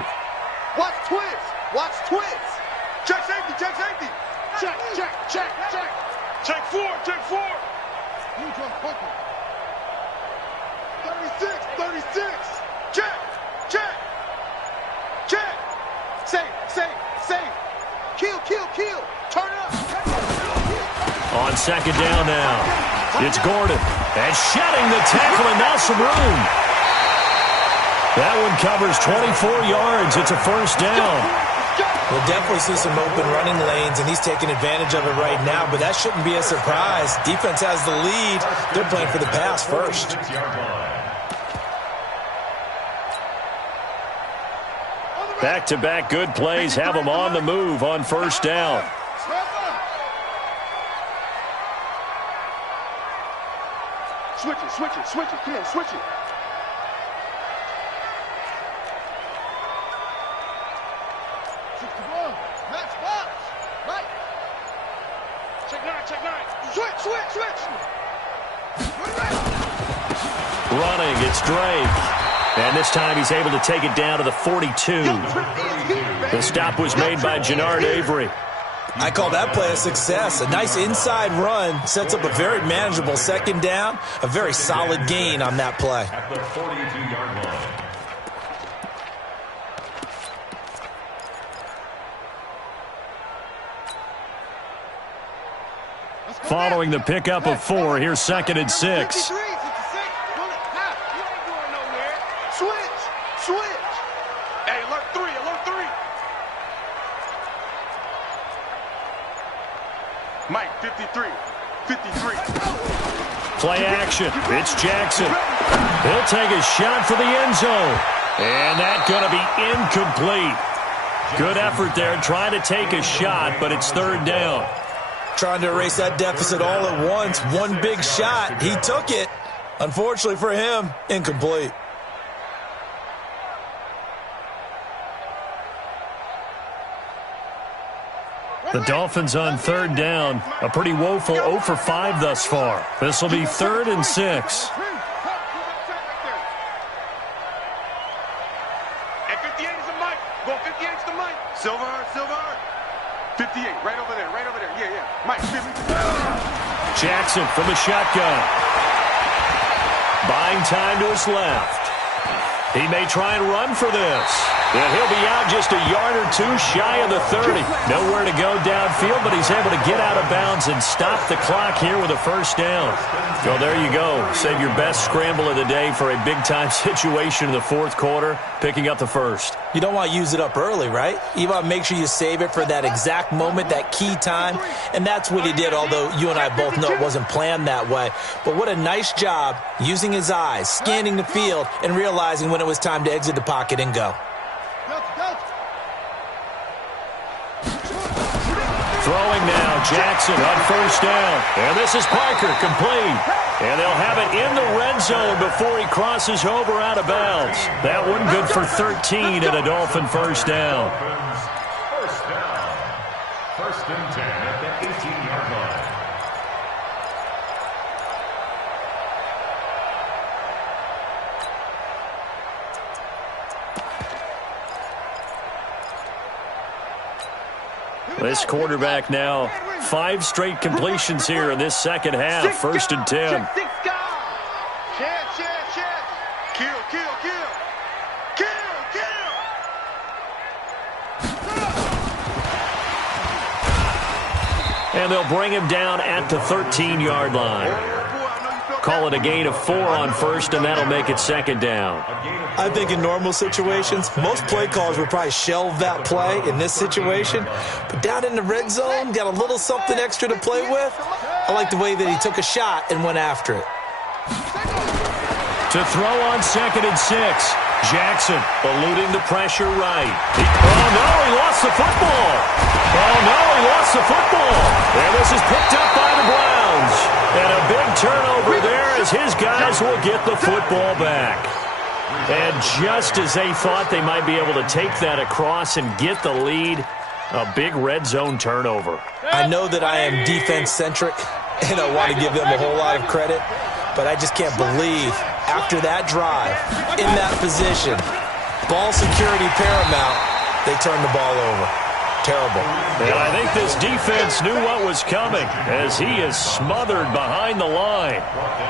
Watch twins. Watch twins. Check safety. Check safety. Check. Check 4. Check 4. 36. Check. Save. Kill. Turn up. On 2nd down now, it's Gordon. And shedding the tackle, and now some room. That one covers 24 yards. It's a 1st down. We'll definitely see some open running lanes, and he's taking advantage of it right now, but that shouldn't be a surprise. Defense has the lead. They're playing for the pass first. Back-to-back good plays have them on the move on 1st down. Switch it. Come on, switch it. Match box. Right. Check nine. Switch. Running, it's Drake. And this time he's able to take it down to the 42. The stop was made by Jannard Avery. I call that play a success. A nice inside run sets up a very manageable second down. A very solid gain on that play. At the 42-yard line. Following the pickup of 4, here's 2nd and 6. Switch. Hey, alert 3. Mike, 53. Play action. It's Jackson. He'll take a shot for the end zone. And that's going to be incomplete. Good effort there trying to take a shot, but it's 3rd down. Trying to erase that deficit all at once. One big shot. He took it. Unfortunately for him, incomplete. The Dolphins on 3rd down. A pretty woeful 0 for 5 thus far. This will be 3rd and 6. Hey, 58 is the mic. Go 58 is the mic. Silver. 58, right over there. Yeah. Mike, 50. Jackson from the shotgun. Buying time to his left. He may try and run for this. And he'll be out just a yard or 2 shy of the 30. Nowhere to go downfield, but he's able to get out of bounds and stop the clock here with a 1st down. So there you go. Save your best scramble of the day for a big-time situation in the 4th quarter, picking up the 1st. You don't want to use it up early, right? You want to make sure you save it for that exact moment, that key time. And that's what he did, although you and I both know it wasn't planned that way. But what a nice job using his eyes, scanning the field, and realizing when it was time to exit the pocket and go. Throwing now, Jackson on 1st down. And this is Parker, complete. And they'll have it in the red zone before he crosses over out of bounds. That one good for 13 and a Dolphin 1st down. First down. 1st and 10 at the 18-yard line. This quarterback now, 5 straight completions here in this 2nd half. 1st and 10. And they'll bring him down at the 13-yard line. Call it a gain of 4 on 1st, and that'll make it 2nd down. I think in normal situations, most play callers would probably shelve that play in this situation. But down in the red zone, got a little something extra to play with. I like the way that he took a shot and went after it. To throw on 2nd and 6. Jackson eluding the pressure right. He lost the football. And this is picked up by the Browns. And a big turnover there as his guys will get the football back. And just as they thought they might be able to take that across and get the lead, a big red zone turnover. I know that I am defense-centric, and I want to give them a whole lot of credit, but I just can't believe after that drive, in that position, ball security paramount, they turned the ball over. Terrible. And I think this defense knew what was coming as he is smothered behind the line.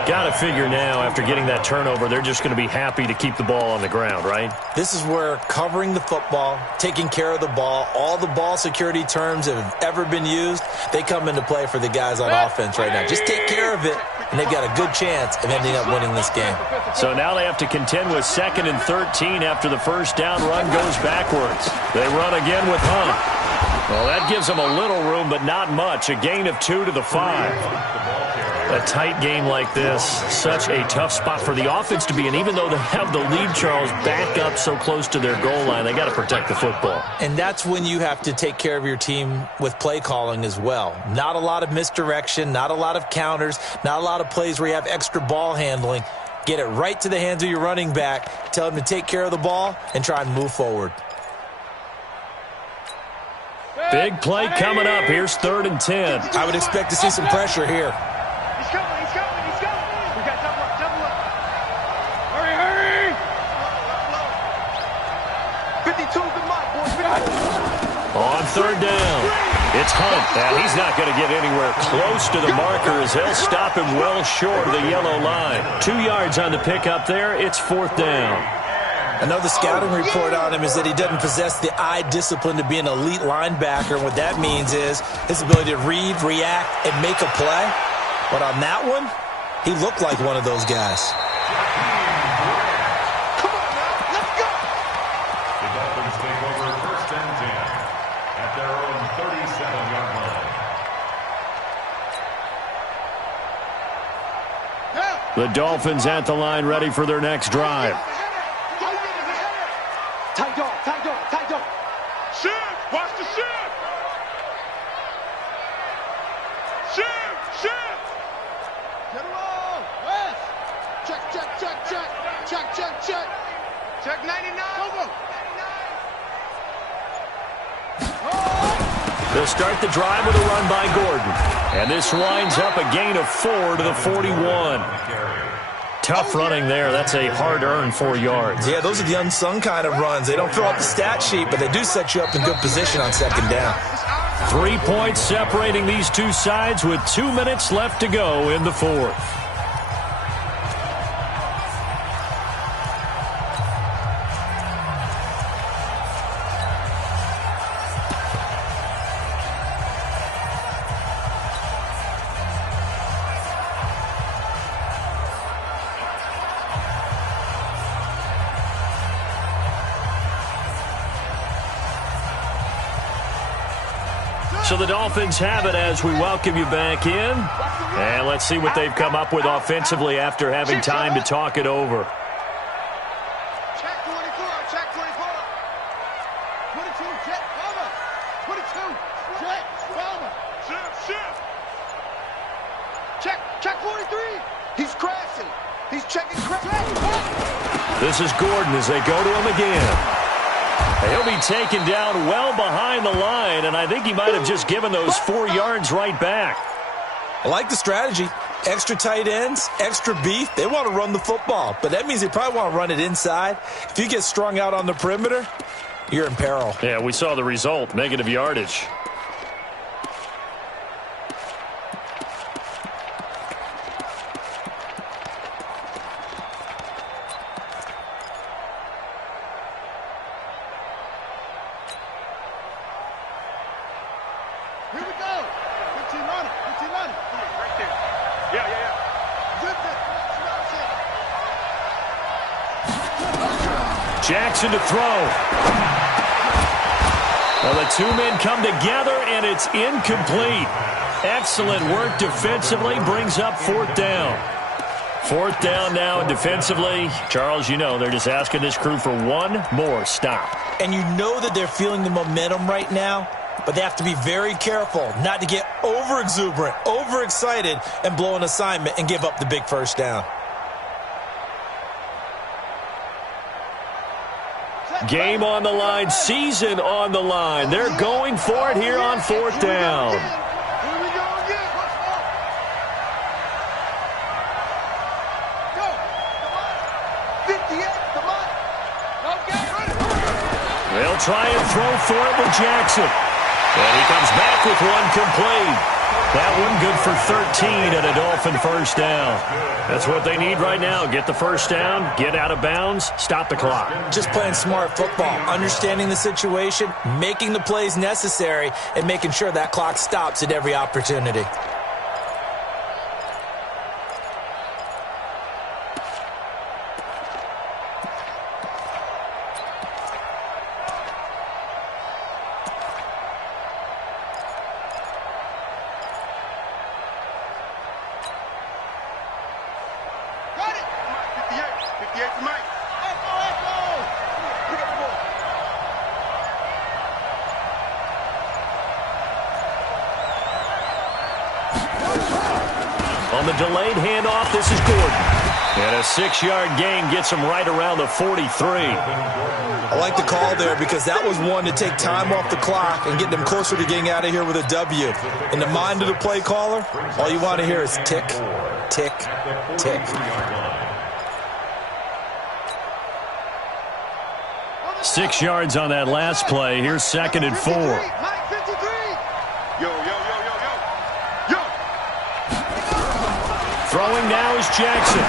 Got to figure now, after getting that turnover, they're just going to be happy to keep the ball on the ground, right? This is where covering the football, taking care of the ball, all the ball security terms that have ever been used, they come into play for the guys on offense right now. Just take care of it, and they've got a good chance of ending up winning this game. So now they have to contend with 2nd and 13 after the 1st down run goes backwards. They run again with Hunt. Well, that gives them a little room, but not much. A gain of 2 to the 5. A tight game like this, such a tough spot for the offense to be in. Even though they have the lead, Charles, back up so close to their goal line, they got to protect the football. And that's when you have to take care of your team with play calling as well. Not a lot of misdirection, not a lot of counters, not a lot of plays where you have extra ball handling. Get it right to the hands of your running back, tell him to take care of the ball, and try and move forward. Big play coming up. Here's 3rd and 10. I would expect to see some pressure here. He's coming, he's coming, he's coming. We got double up, double up. Hurry, hurry. 52's the mark, boys. 52. On 3rd down, it's Hunt. Now, he's not going to get anywhere close to the marker as they'll stop him well short of the yellow line. 2 yards on the pickup there. It's 4th down. Another scouting report on him is that he doesn't possess the eye discipline to be an elite linebacker. And what that means is his ability to read, react, and make a play. But on that one, he looked like one of those guys. Come on now, let's go. The Dolphins take over 1st and 10 at their own 37-yard line. The Dolphins at the line ready for their next drive. Tight dog, tight dog, tight dog. Shift, watch the shift. Shift, shift. Get him on. West. Check, check, check, check. Check, check, check. Check 99. Over. They'll start the drive with a run by Gordon. And this winds up a gain of 4 to the 41. Tough running there. That's a hard-earned 4 yards. Yeah, those are the unsung kind of runs. They don't fill out the stat sheet, but they do set you up in good position on 2nd down. 3 points separating these two sides with 2 minutes left to go in the 4th. So the Dolphins have it as we welcome you back in. And let's see what they've come up with offensively after having time to talk it over. Check 24, check 24. 22, check, cover. 22, check, cover. Shift, shift. Check 43. He's crashing. He's checking crash. This is Gordon as they go to him again. He'll be taken down well behind the line, and I think he might have just given those 4 yards right back. I like the strategy. Extra tight ends, extra beef. They want to run the football, but that means they probably want to run it inside. If you get strung out on the perimeter, you're in peril. Yeah, we saw the result, negative yardage. Here we go. 15 on it. 15 on it. Right there. Yeah. Good. Jackson to throw. Well, the 2 men come together, and it's incomplete. Excellent work defensively brings up 4th down. 4th down now defensively. Charles, you know, they're just asking this crew for one more stop. And you know that they're feeling the momentum right now, but they have to be very careful not to get over-exuberant, overexcited, and blow an assignment and give up the big 1st down. Game on the line, season on the line. They're going for it here on 4th down. Here we go again. Go. Come on. 58. Come on. Okay. They'll try and throw for it with Jackson. And he comes back with one complete. That one good for 13 and a Dolphin 1st down. That's what they need right now. Get the 1st down, get out of bounds, stop the clock. Just playing smart football, understanding the situation, making the plays necessary, and making sure that clock stops at every opportunity. Got it. 58 to Mike. Echo. Pick up the ball. On the delayed handoff, this is Gordon. And a 6-yard gain gets him right around the 43. I like the call there because that was one to take time off the clock and get them closer to getting out of here with a W. In the mind of the play caller, all you want to hear is tick, tick, tick. 6 yards on that last play. Here's 2nd and 4. Throwing now is Jackson.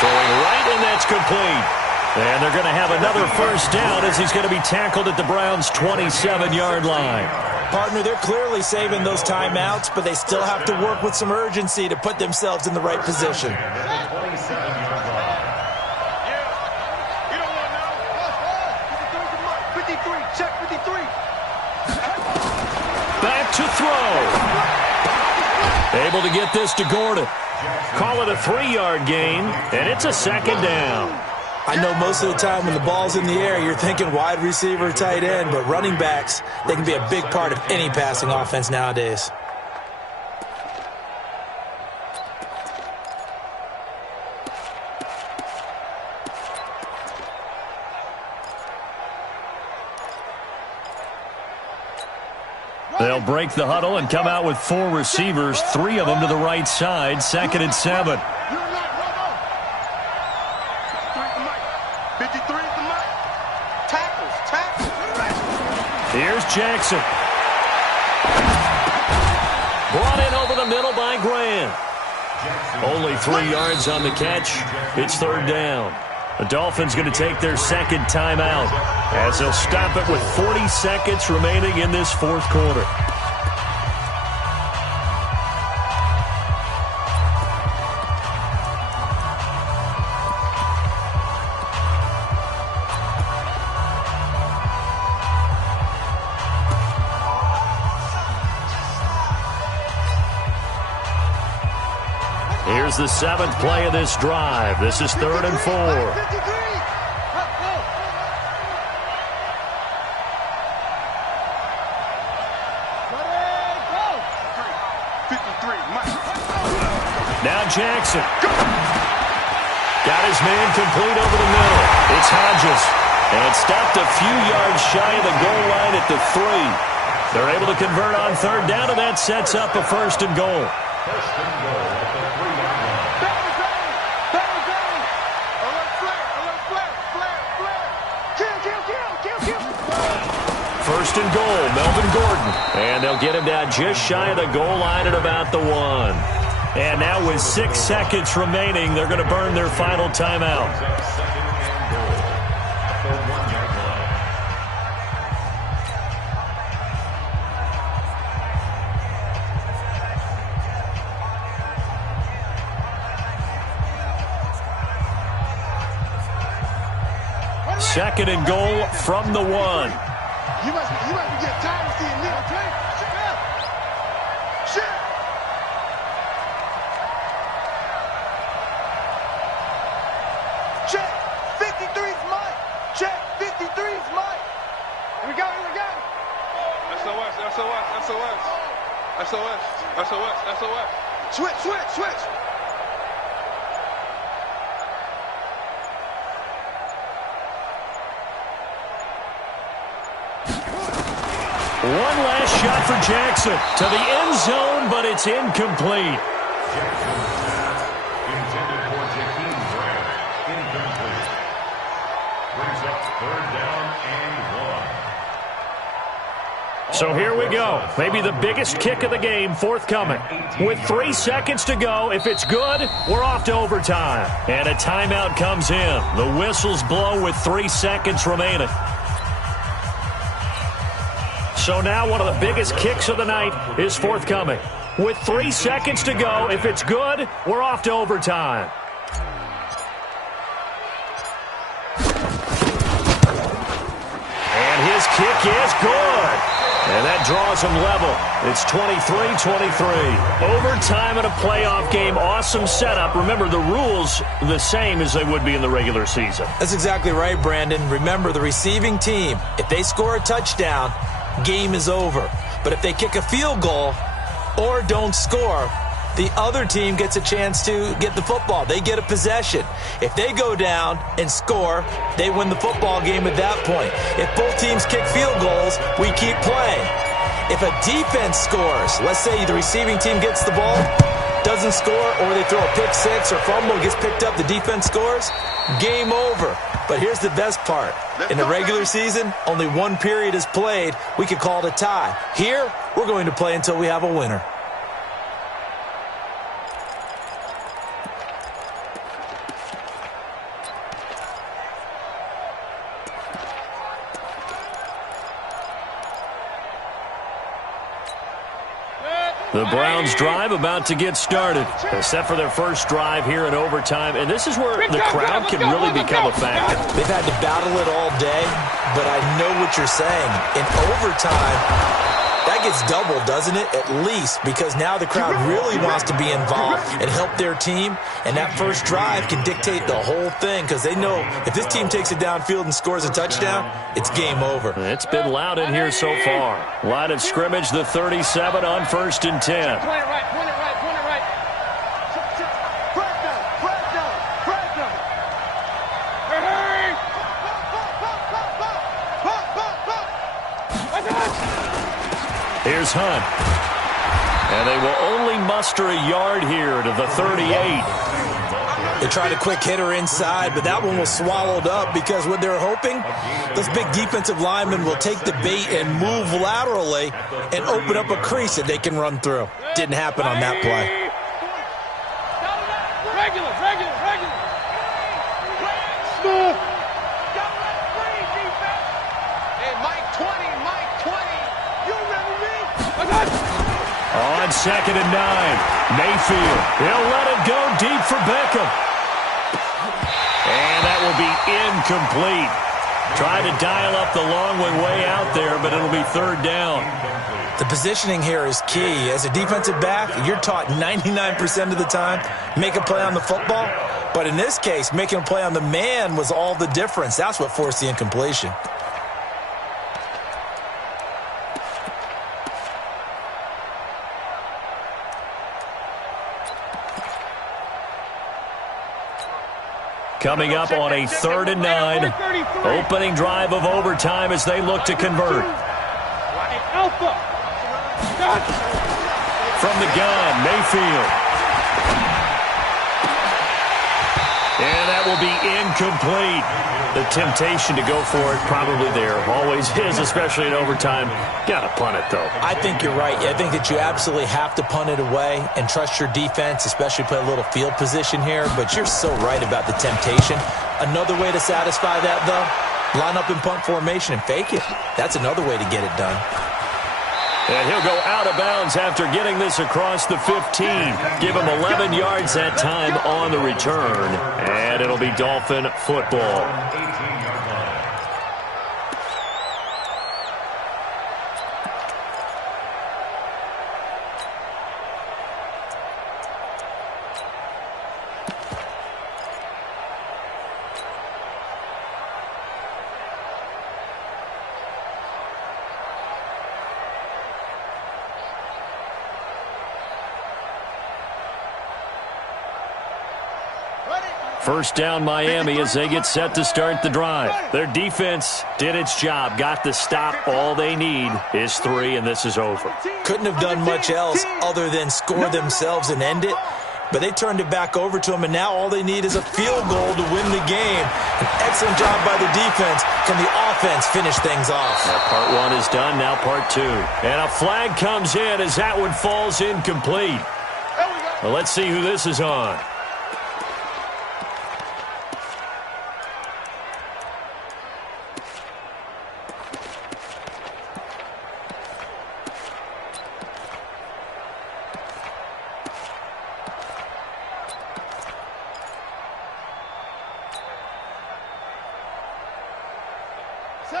Throwing right, and that's complete. And they're going to have another first down as he's going to be tackled at the Browns' 27-yard line. Partner, they're clearly saving those timeouts, but they still have to work with some urgency to put themselves in the right position. Back to throw. Able to get this to Gordon. Call it a 3-yard gain, and it's a 2nd down. I know most of the time when the ball's in the air, you're thinking wide receiver, tight end, but running backs, they can be a big part of any passing offense nowadays. They'll break the huddle and come out with 4 receivers, 3 of them to the right side, 2nd and 7. Here's Jackson. Brought in over the middle by Grant. Only 3 yards on the catch. It's 3rd down. The Dolphins going to take their 2nd timeout as they'll stop it with 40 seconds remaining in this 4th quarter. Here's the 7th play of this drive. This is 3rd and 4. Now Jackson. Got his man complete over the middle. It's Hodges. And stopped a few yards shy of the goal line at the 3. They're able to convert on 3rd down, and that sets up a 1st and goal. First and goal at the 3-yard line. First and goal, Melvin Gordon. And they'll get him down just shy of the goal line at about the 1. And now with 6 seconds remaining, they're going to burn their final timeout. Second and goal at the 1-yard line. Second and goal from the 1. You must be getting tired of seeing me, okay? Shit. Check. 53's Mike. Check. 53's Mike. Here we go. SOS. Switch. One last shot for Jackson to the end zone, but it's incomplete. Jackson pass intended for Jakeem Grant. Incomplete. Brings up 3rd down and 1. So here we go. Maybe the biggest kick of the game forthcoming. With 3 seconds to go, if it's good, we're off to overtime. And a timeout comes in. The whistles blow with 3 seconds remaining. So now one of the biggest kicks of the night is forthcoming. With 3 seconds to go, if it's good, we're off to overtime. And his kick is good. And that draws him level. It's 23-23. Overtime in a playoff game. Awesome setup. Remember, the rules the same as they would be in the regular season. That's exactly right, Brandon. Remember, the receiving team, if they score a touchdown, game is over. But if they kick a field goal or don't score, the other team gets a chance to get the football. They get a possession. If they go down and score, they win the football game at that point. If both teams kick field goals, we keep playing. If a defense scores, let's say the receiving team gets the ball, doesn't score, or they throw a pick six or fumble, gets picked up, the defense scores, game over. But here's the best part. In the regular season, only one period is played. We could call it a tie. Here, we're going to play until we have a winner. The Browns drive about to get started. They're set for their first drive here in overtime, and this is where the crowd can really become a factor. They've had to battle it all day, but I know what you're saying. In overtime, that gets doubled, doesn't it? At least, because now the crowd really wants to be involved and help their team, and that first drive can dictate the whole thing because they know if this team takes it downfield and scores a touchdown, it's game over. It's been loud in here so far. Line of scrimmage, the 37 on 1st and 10. Point it right, point it right, point it right. Press down, press down, press down. Hey! Here's Hunt. And they will only muster a yard here to the 38. They tried a quick hitter inside, but that one was swallowed up because what they're hoping, those big defensive linemen will take the bait and move laterally and open up a crease that they can run through. Didn't happen on that play. Regular. Smooth. Hey, Mike 20. You remember me? On 2nd and 9, Mayfield. He'll let it go deep for Beckham. And that will be incomplete. Trying to dial up the long one way out there, but it'll be 3rd down. The positioning here is key. As a defensive back, you're taught 99% of the time, make a play on the football. But in this case, making a play on the man was all the difference. That's what forced the incompletion. Coming up on a 3rd and 9. Opening drive of overtime as they look to convert. Alpha. From the gun, Mayfield. And that will be incomplete. The temptation to go for it probably there. Always is, especially in overtime. Got to punt it, though. I think you're right. I think that you absolutely have to punt it away and trust your defense, especially play a little field position here. But you're so right about the temptation. Another way to satisfy that, though, line up in punt formation and fake it. That's another way to get it done. And he'll go out of bounds after getting this across the 15. Give him 11 yards that time on the return. And it'll be Dolphin football. First down Miami as they get set to start the drive. Their defense did its job, got the stop. All they need is 3, and this is over. Couldn't have done much else other than score themselves and end it. But they turned it back over to them, and now all they need is a field goal to win the game. An excellent job by the defense. Can the offense finish things off? Now part 1 is done, now part 2. And a flag comes in as that one falls incomplete. Well, let's see who this is on.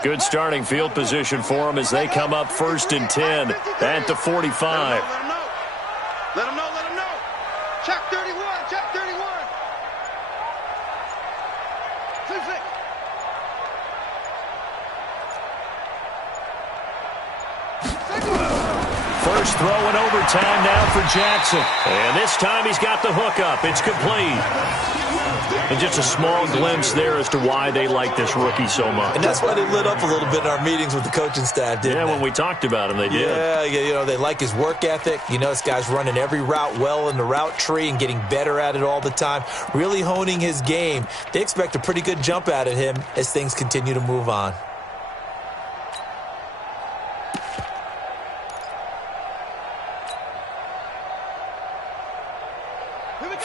Good starting field position for them as they come up 1st and 10 at the 45. Let him know. Check 31, check 31. 6-6. First throw in overtime now for Jackson. And this time he's got the hook up. It's complete. And just a small glimpse there as to why they like this rookie so much. And that's why they lit up a little bit in our meetings with the coaching staff, didn't they? When we talked about him, they did. Yeah, they like his work ethic. This guy's running every route well in the route tree and getting better at it all the time, really honing his game. They expect a pretty good jump out of him as things continue to move on.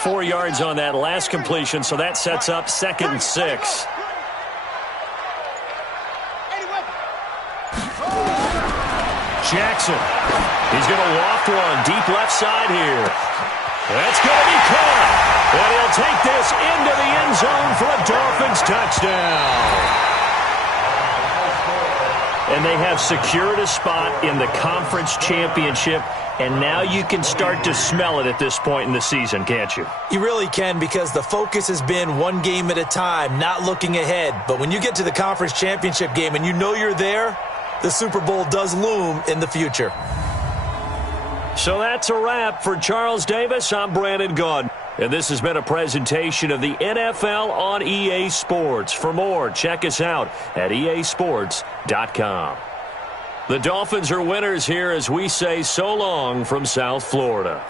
4 yards on that last completion, so that sets up 2nd and 6. Jackson. He's going to loft one deep left side here. That's going to be caught. And he'll take this into the end zone for a Dolphins touchdown. And they have secured a spot in the conference championship. And now you can start to smell it at this point in the season, can't you? You really can, because the focus has been one game at a time, not looking ahead. But when you get to the conference championship game and you know you're there, the Super Bowl does loom in the future. So that's a wrap for Charles Davis. I'm Brandon Gaudin. And this has been a presentation of the NFL on EA Sports. For more, check us out at easports.com. The Dolphins are winners here as we say so long from South Florida.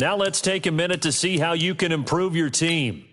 Now let's take a minute to see how you can improve your team.